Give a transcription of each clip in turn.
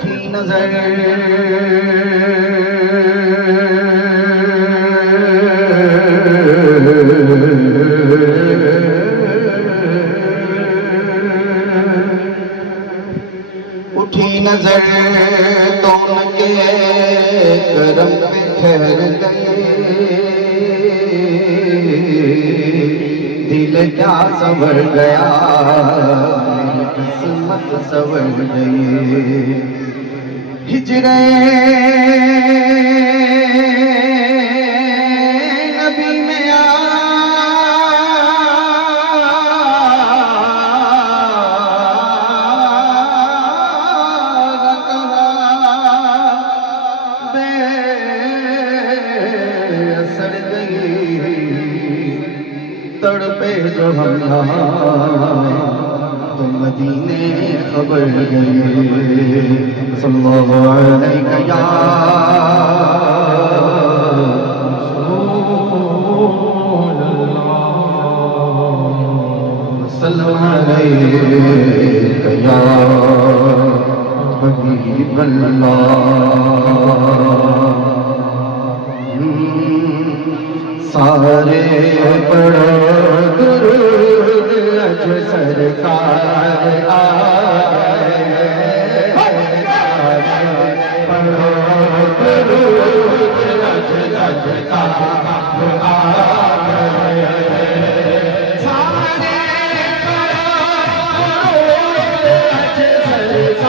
उठी नजर उठी नजर तो उनके करम पे ठहर गए। दिल क्या संवर गया, मेरी किस्मत संवर गई। हिजरे नबी में बेअसर गई। तड़पे जो हम तो मदीने खबर गई। सल्लल्लाहु अलैहि या सल्लल्लाहु अलैहि या सारे पढ़ो दुरूद अज सरकार आए। पढ़ो दुरूद अज सरकार आए। सारे पढ़ो दुरूद अज सरकार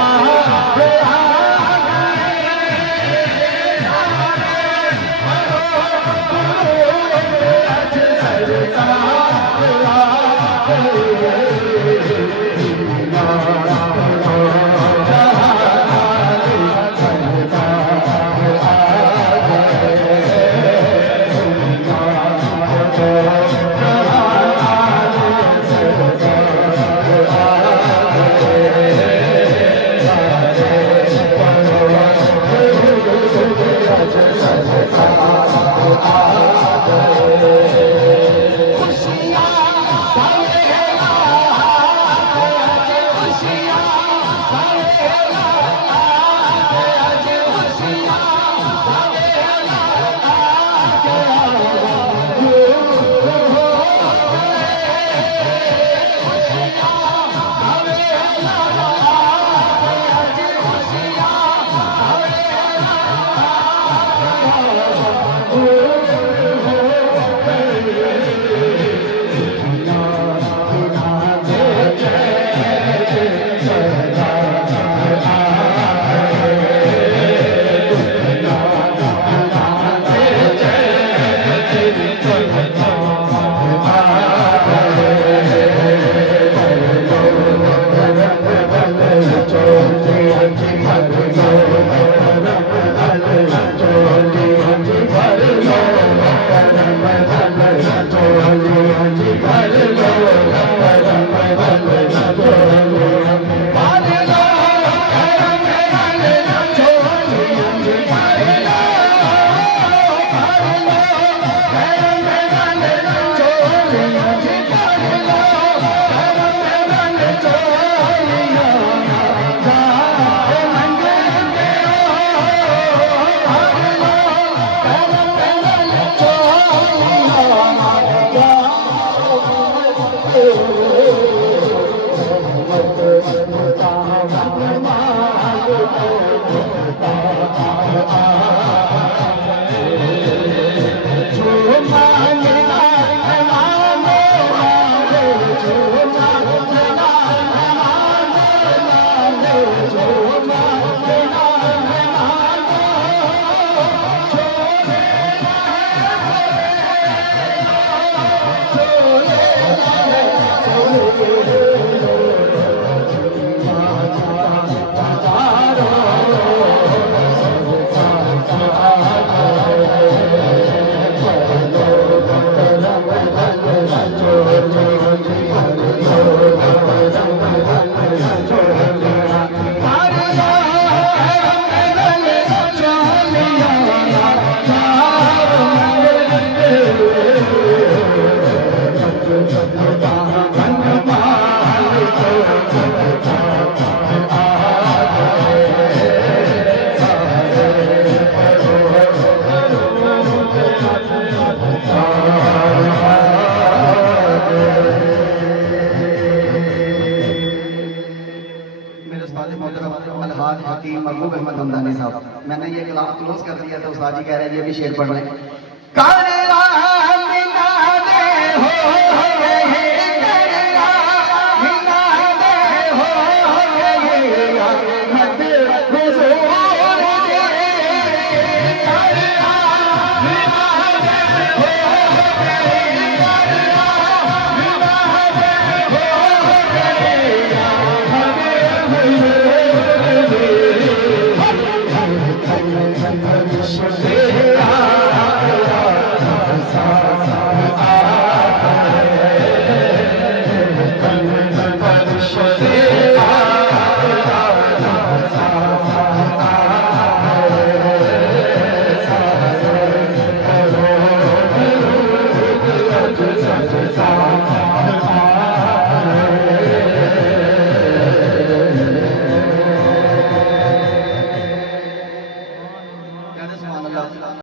तरफ अलहाज हकीम महबूब अहमद हमदानी साहब, मैंने ये कलाम क्लोज कर दिया तो उस्ताद जी कह रहे हैं ये भी शेर पढ़ लें।